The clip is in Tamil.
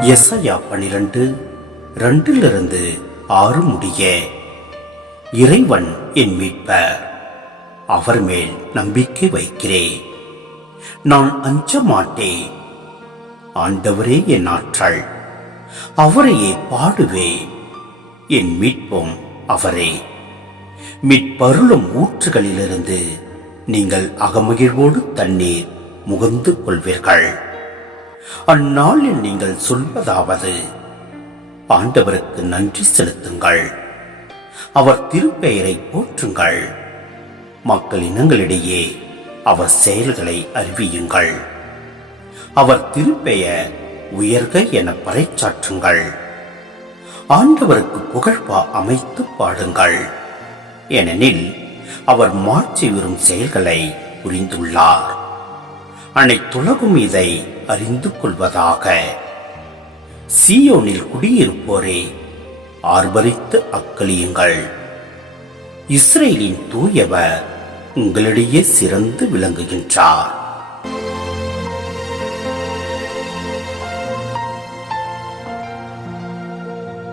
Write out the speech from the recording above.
எஸ்ஐயா பனிரெண்டு ரெண்டிலிருந்து ஆறு முடிய. இறைவன் என் மீட்பர் அவர் மேல் நம்பிக்கை வைக்கிறேன். நான் அஞ்ச மாட்டேன். ஆண்டவரே என் ஆற்றல் அவரையே பாடுவேன். என் மீட்பும் அவரே. மீட்பருளும் ஊற்றுகளிலிருந்து நீங்கள் அகமகிழ்வோடு தண்ணீர் முகந்து கொள்வீர்கள். அந்நாளில் நீங்கள் சொல்வதாவது ஆண்டவருக்கு நன்றி செலுத்துங்கள். அவர் திருப்பெயரை போற்றுங்கள். மக்கள் இனங்களிடையே அவர் செயல்களை அறிவியுங்கள். அவர் திருப்பெயர் உயர்க என பறைச்சாற்றுங்கள் ஆண்டவருக்கு புகழ்பா அமைத்து பாடுங்கள். ஏனெனில் அவர் மாற்றி வரும் செயல்களை புரிந்துள்ளார். அனைத்துலகும் இதை அறிந்து கொள்வதாக. சீயோனில் குடியிருப்போரே ஆர்ப்பரித்து அக்களியுங்கள். இஸ்ரேலின் தூயவர் உங்களிடையே சிறந்து விளங்குகின்றார்.